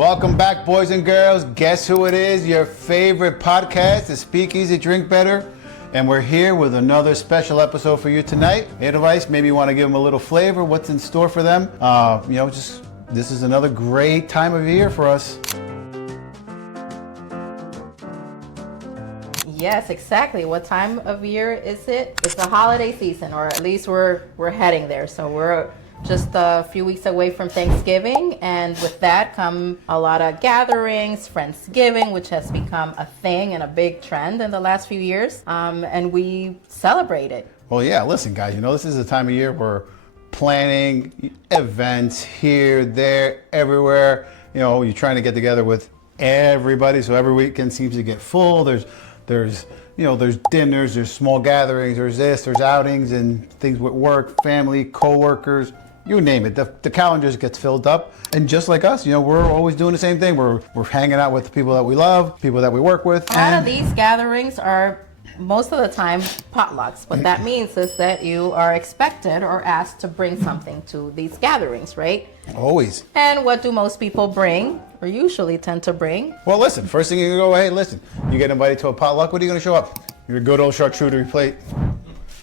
Welcome back, boys and girls. Guess who it is? Your favorite podcast, the Speakeasy Drink Better. And we're here with another special episode for you tonight. Advice, maybe you want to give them a little flavor, what's in store for them. This is another great time of year for us. Yes, exactly. What time of year is it? It's the holiday season, or at least we're heading there. So we're just a few weeks away from Thanksgiving, and with that come a lot of gatherings, Friendsgiving, which has become a thing and a big trend in the last few years, and we celebrate it. Well, yeah, listen, guys, this is the time of year we're planning events here, there, everywhere. You're trying to get together with everybody, so every weekend seems to get full. There's dinners, there's small gatherings, there's outings and things with work, family, co-workers, you name it. The calendar just gets filled up. And just like us, we're always doing the same thing. We're hanging out with the people that we love, people that we work with. A lot of these gatherings are most of the time potlucks. What that means is that you are expected or asked to bring something to these gatherings, right? Always. And what do most people bring, or usually tend to bring? Well, listen, first thing you go, hey, listen, you get invited to a potluck, what are you going to show up? Your good old charcuterie plate.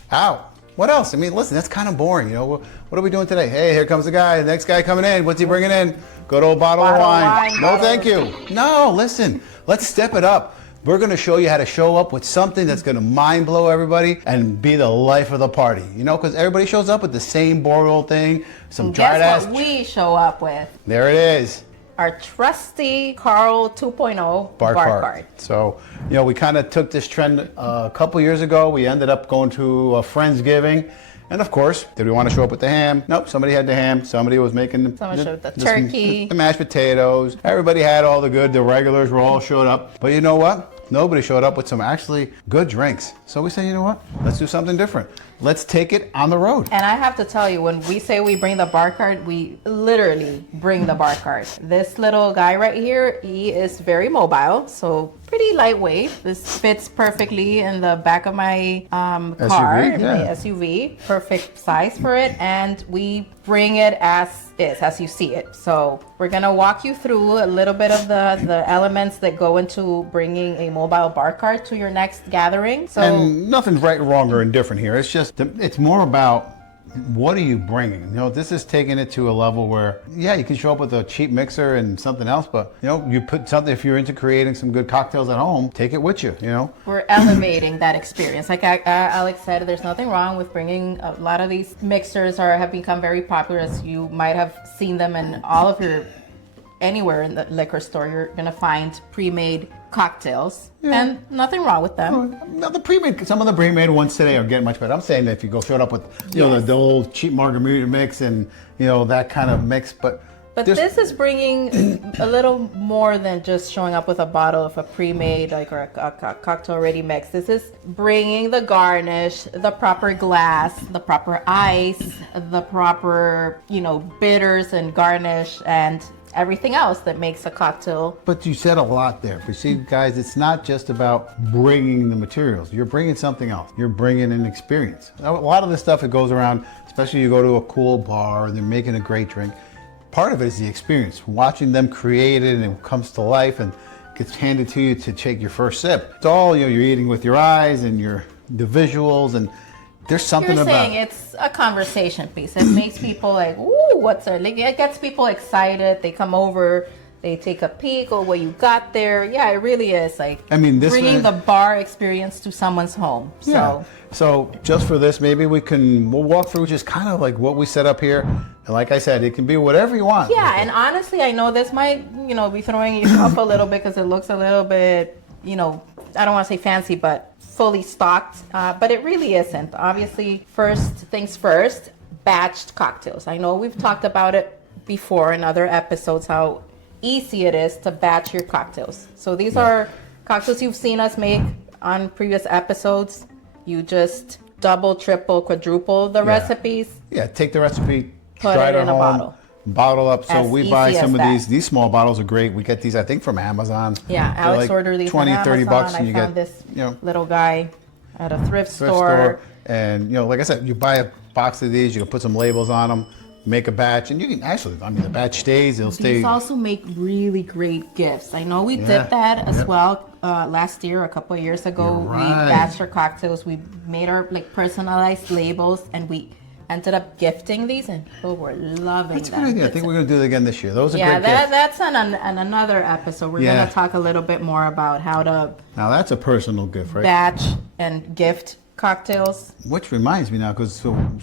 How? What else? Listen, that's kind of boring. What are we doing today? Hey, here comes the guy. The next guy coming in. What's he bringing in? Good old bottle of wine. No, thank you. No, listen, let's step it up. We're going to show you how to show up with something that's going to mind blow everybody and be the life of the party. Because everybody shows up with the same boring old thing, some dried ass. Guess what we show up with? There it is. Our trusty Carl 2.0 bar card. So, we kind of took this trend a couple years ago. We ended up going to a Friendsgiving. And of course, did we want to show up with the ham? Nope, somebody had the ham. Somebody was making Someone showed the turkey. The mashed potatoes. Everybody had all the good. The regulars were all showed up. But you know what? Nobody showed up with some actually good drinks. So we said, you know what? Let's do something different. Let's take it on the road. And I have to tell you, when we say we bring the bar card, we literally bring the bar card. This little guy right here, he is very mobile, so pretty lightweight. This fits perfectly in the back of my car, SUV, yeah. my SUV. Perfect size for it. And we bring it as is, as you see it. So we're gonna walk you through a little bit of the elements that go into bringing a mobile bar cart to your next gathering. So, and nothing's right, wrong, or indifferent here. It's just, it's more about what are you bringing? This is taking it to a level where, yeah, you can show up with a cheap mixer and something else, but you put something, if you're into creating some good cocktails at home, take it with you, We're elevating that experience. Like Alex said, there's nothing wrong with bringing. A lot of these mixers have become very popular, as you might have seen them in all of anywhere in the liquor store. You're gonna find pre-made cocktails, and nothing wrong with them. Some of the pre-made ones today are getting much better. I'm saying that if you showed up with the old cheap margarita mix and that kind of mix, but this is bringing a little more than just showing up with a bottle of a pre-made or a cocktail already mixed. This is bringing the garnish, the proper glass, the proper ice, the proper bitters and garnish, and everything else that makes a cocktail. But you said a lot there. You see, guys, it's not just about bringing the materials. You're bringing something else. You're bringing an experience. A lot of the stuff that goes around, especially you go to a cool bar and they're making a great drink, part of it is the experience. Watching them create it and it comes to life and gets handed to you to take your first sip. It's all, you're eating with your eyes and the visuals, and there's something You're about saying it's a conversation piece. It makes people like, ooh, it gets people excited. They come over, they take a peek of what you got there. Yeah, it really is like bringing the bar experience to someone's home. Yeah. So just for this, maybe we'll walk through just kind of like what we set up here. And like I said, it can be whatever you want. Yeah, and honestly, I know this might, be throwing you off a little bit because it looks a little bit, I don't want to say fancy, but fully stocked, but it really isn't. Obviously, first things first, batched cocktails. I know we've talked about it before in other episodes, how easy it is to batch your cocktails. So these are cocktails you've seen us make on previous episodes. You just double, triple, quadruple the recipes. Yeah, take the recipe, put try it in a bottle up. So as we buy some of that. these small bottles are great. We get these, I think, from Amazon. Yeah, Alex ordered these 20, from 30 Amazon. bucks, and I you found get this little guy at a thrift store. And like I said, you buy a box of these, you can put some labels on them. make a batch, and you can actually, I mean, the batch stays, it'll stay. These also make really great gifts. I know we Yeah. did that as Yep. well last year, a couple of years ago. You're We right. batched our cocktails. We made our like personalized labels, and we ended up gifting these, and people were loving That's a them. good idea. I think we're going to do it again this year. Those are Yeah, great gifts. that's on another episode. We're Yeah. gonna talk a little bit more about how to Now that's a personal gift, right? batch and gift cocktails. Which reminds me now, because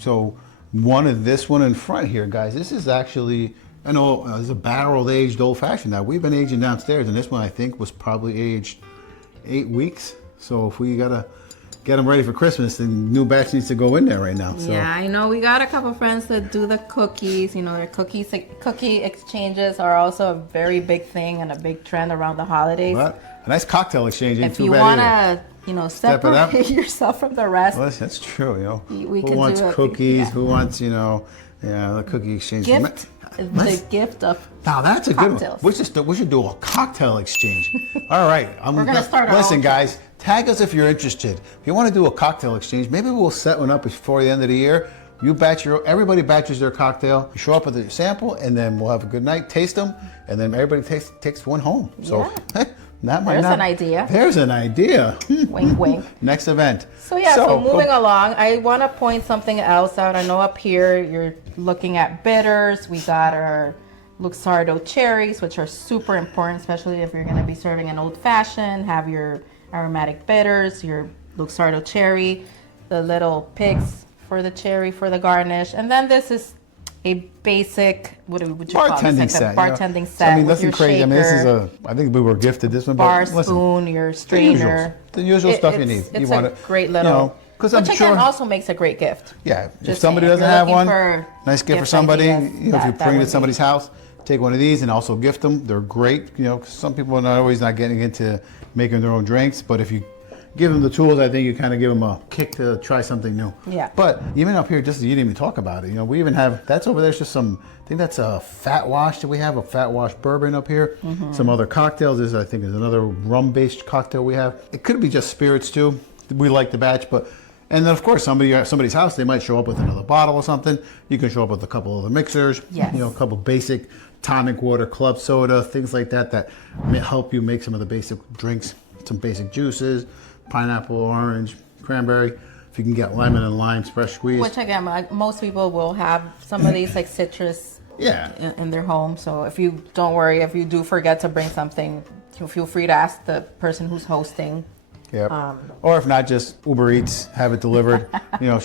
so one of this one in front here, guys, this is actually, I know it's a barrel aged old fashioned. Now we've been aging downstairs, and this one I think was probably aged 8 weeks. So if we gotta get them ready for Christmas, the new batch needs to go in there right now. So. Yeah, I know we got a couple friends that do the cookies. You know, their cookie exchanges are also a very big thing and a big trend around the holidays. But a nice cocktail exchange ain't If too you bad want either. to, you know, Step it up. separate yourself from the rest, Well, that's true, you know. We Who could wants do a- cookies? yeah. Who wants, you know, the cookie exchange? gift the gift of Now that's a good cocktails. one. We should do a cocktail exchange. All right, We're gonna start our Listen, own guys, tag us if you're interested. If you want to do a cocktail exchange, maybe we'll set one up before the end of the year. Everybody batches their cocktail. You show up with a sample, and then we'll have a good night, taste them, and then everybody takes one home. So that might There's not. an idea. There's an idea. wink, wink. Next event. So yeah, so moving go- along, I want to point something else out. I know up here you're looking at bitters. We got our Luxardo cherries, which are super important, especially if you're going to be serving an old fashioned. Have your aromatic bitters, your Luxardo cherry, the little pigs for the cherry for the garnish, and then this is a basic would you call bartending this? Like set. a bartending So, I set mean, with your nothing crazy. shaker, I mean, this is I think we were gifted this one. bar but listen, spoon, your the strainer. usual stuff you It's- need. It's You want a it, great you little, know, 'cause I'm which sure- again also makes a great gift. Yeah, if Just somebody saying, if doesn't you're have looking one, for nice gift for gift somebody. ideas, You know, if you that bring it would to somebody's house, take one of these and also gift them. They're great. You know, 'cause some people are not always not getting into making their own drinks, but if you give them the tools, I think you kind of give them a kick to try something new. Yeah. But even up here, just you didn't even talk about it. You know, we even have that's over there's just some. I think that's a fat wash that we have, a fat wash bourbon up here. Some other cocktails. There's I think there's another rum-based cocktail we have. It could be just spirits too. We like the batch, but. And then, of course, somebody's house, they might show up with another bottle or something. You can show up with a couple other mixers, Yes. you know, a couple basic tonic water, club soda, things like that may help you make some of the basic drinks, some basic juices, pineapple, orange, cranberry. If you can get lemon and lime fresh squeezed. Which again, like most people will have some of these like citrus Yeah. in their home. So if you don't worry, if you do forget to bring something, you feel free to ask the person who's hosting. Yep. Or if not, just Uber Eats, have it delivered. You know,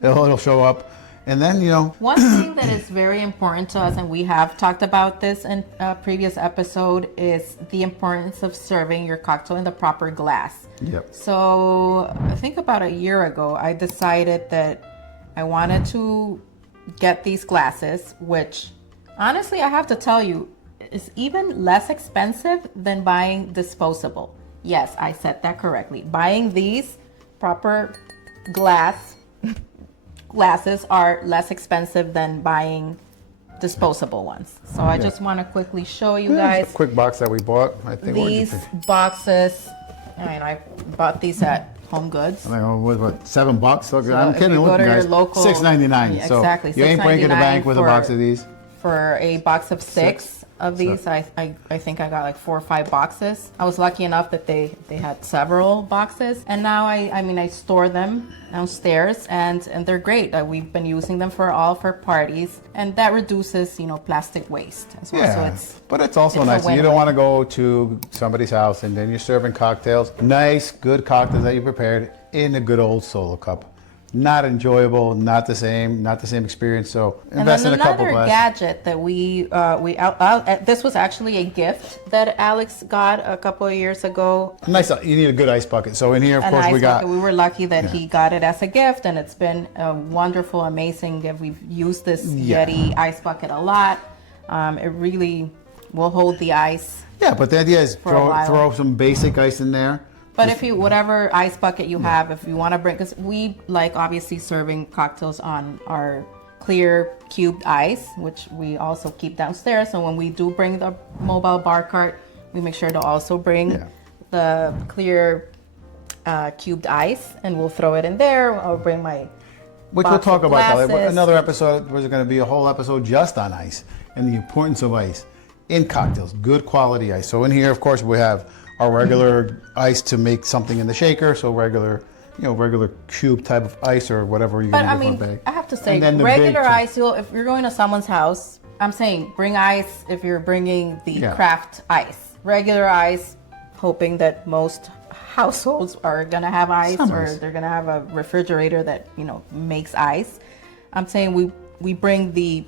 it'll show up, and then you know. One thing that is very important to us, and we have talked about this in a previous episode, is the importance of serving your cocktail in the proper glass. Yep. So I think about a year ago, I decided that I wanted to get these glasses, which honestly, I have to tell you, is even less expensive than buying disposable. Yes, I said that correctly. Buying these proper glasses are less expensive than buying disposable ones. So I just want to quickly show you Yeah, guys it's a quick box that we bought. I think. what did you these pay? boxes. And I bought these at Home Goods. I don't know, what, $7? So, I'm if kidding. you go Look, to your guys, local- $6.99. Yeah, so exactly, you ain't breaking the bank with a $6.99 box of these. For a box of six of these, I think I got like 4 or 5 boxes. I was lucky enough that they had several boxes, and now I store them downstairs, and they're great. We've been using them for all of our parties, and that reduces plastic waste as well. Yeah, So but it's also it's a nice. You don't win-win. want to go to somebody's house and then you're serving cocktails, nice, good cocktails that you prepared in a good old solo cup. Not enjoyable, not the same experience. So And invest then in a couple another glasses. gadget that this was actually a gift that Alex got a couple of years ago. Nice. You need a good ice bucket. So in here, of An course, ice we got. bucket. We were lucky that he got it as a gift, and it's been a wonderful, amazing gift. We've used this Yeah. Yeti ice bucket a lot. It really will hold the ice. Yeah, but the idea is a while. throw some basic ice in there. But if you, whatever ice bucket you have, if you want to bring, because we like obviously serving cocktails on our clear cubed ice, which we also keep downstairs. So when we do bring the mobile bar cart, we make sure to also bring the clear cubed ice, and we'll throw it in there. I'll bring my Which box we'll talk of about that. glasses. Another episode, there's going to be a whole episode just on ice and the importance of ice in cocktails. Good quality ice. So in here, of course, we have our regular ice to make something in the shaker. So regular, regular cube type of ice or whatever you're But going I to get mean, for a bag. I have to say, And then the regular big ice, if you're going to someone's house, I'm saying bring ice if you're bringing the Yeah. craft ice. Regular ice, hoping that most households are going to have ice Some or ice. they're going to have a refrigerator that, makes ice. I'm saying we bring the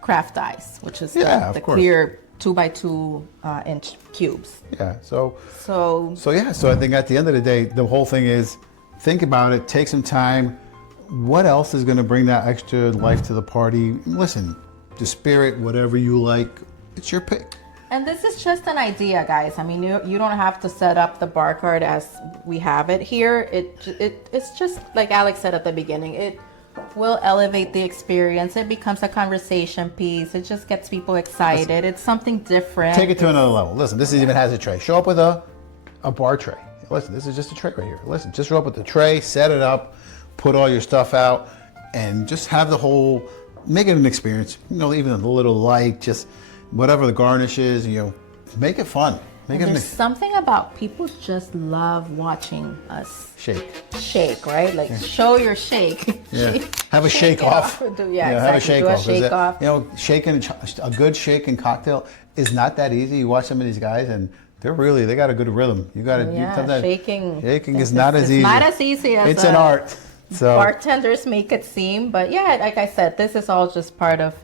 craft ice, which is Yeah, the of course. clear 2x2 inch cubes. Yeah. So So I think at the end of the day, the whole thing is think about it, take some time. What else is going to bring that extra life to the party? Listen, the spirit, whatever you like, it's your pick. And this is just an idea, guys. I mean, you don't have to set up the bar card as we have it here. It's just like Alex said at the beginning. It will elevate the experience. It becomes a conversation piece. It just gets people excited. It's something different. Take it to another level. Listen, this even has a tray. Show up with a bar tray. Listen, this is just a tray right here. Listen, just show up with the tray, set it up, put all your stuff out, and just have the whole, make it an experience. Even a little light, just whatever the garnish is, make it fun. Make it There's something about people just love watching us shake, right? Like show your shake. Yeah. Have a shake off. Yeah, exactly. Have a shake Do a off. shake off. Shaking a good shaken cocktail is not that easy. You watch some of these guys and they got a good rhythm. You got to shaking. Shaking is not as easy. It's not as easy as it's an art. So bartenders make it seem, but yeah, like I said, this is all just part of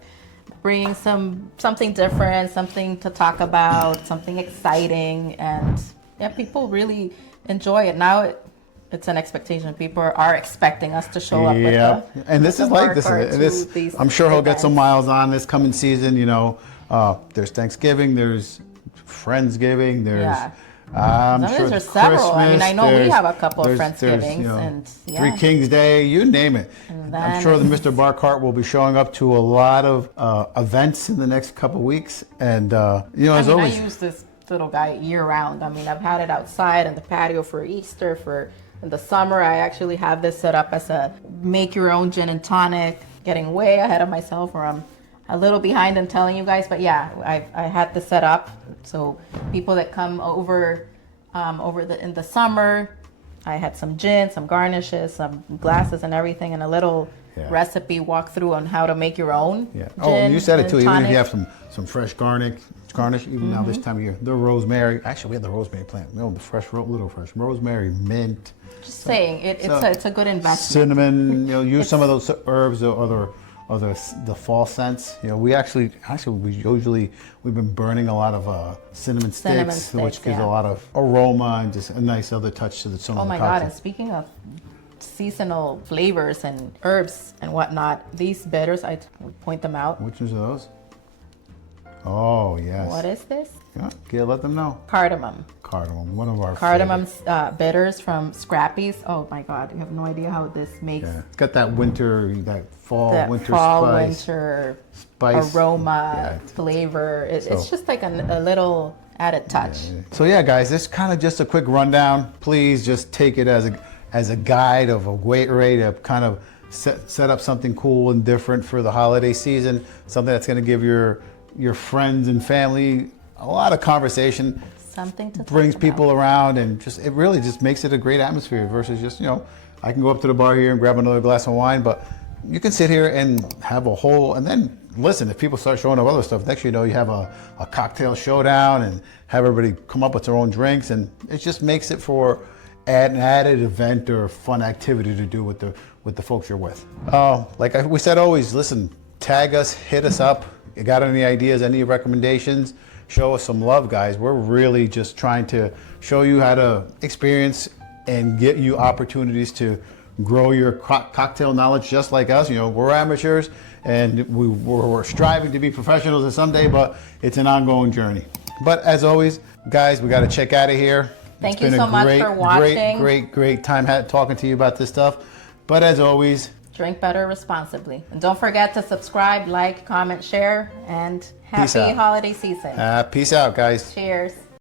bringing something different, something to talk about, something exciting, and yeah, people really enjoy it. Now it's an expectation. People are expecting us to show up with and this is like this. I'm sure he'll get some miles on this coming season. There's Thanksgiving, there's Friendsgiving, there's I'm sure there's several. I mean, I know we have a couple of there's, Friendsgivings and Three Kings Day, you name it. I'm sure the Mr. Bar Cart will be showing up to a lot of events in the next couple of weeks, and as always, I use this little guy year round. I mean, I've had it outside in the patio for Easter. In the summer, I actually have this set up as a make your own gin and tonic. Getting way ahead of myself, or I'm a little behind in telling you guys, but yeah, I had this set up so people that come over in the summer, I had some gin, some garnishes, some glasses and everything, and a little recipe walkthrough on how to make your own. Yeah. Gin And you said it too. and Even if you tonic. have some fresh garnish, even now this time of year, the rosemary. Actually, we had the rosemary plant. The little fresh rosemary, mint. Just saying, it's a good investment. Cinnamon. Use some of those herbs or the fall scents. We've been burning a lot of cinnamon sticks, which gives a lot of aroma and just a nice other touch to the Oh my God! And speaking of seasonal flavors and herbs and whatnot, these bitters, I point them out. Which ones are those? Oh yes. What is this? Yeah, let them know. Cardamom. One of our Bitters from Scrappy's. Oh my God, you have no idea how this makes. Yeah, it's got that fall winter spice aroma, flavor. It's just like a little added touch. So yeah, guys, this kind of just a quick rundown. Please just take it as a guide of a way to kind of set up something cool and different for the holiday season. Something that's going to give your friends and family a lot of conversation. Something to brings talk people about. around, and it really just makes it a great atmosphere versus just I can go up to the bar here and grab another glass of wine, but you can sit here and have a whole, and then listen, if people start showing up other stuff, next you have a cocktail showdown and have everybody come up with their own drinks, and it just makes it for an added event or fun activity to do with the folks you're with. Like we said, always listen, tag us, hit us up. You got any ideas, any recommendations? Show us some love, guys. We're really just trying to show you how to experience and get you opportunities to grow your cocktail knowledge just like us. We're amateurs and we're striving to be professionals in someday, but it's an ongoing journey. But as always, guys, we got to check out of here. Thank you so much for watching. Great time talking to you about this stuff. But as always, drink better responsibly. And don't forget to subscribe, like, comment, share, and happy holiday season. Peace out, guys. Cheers.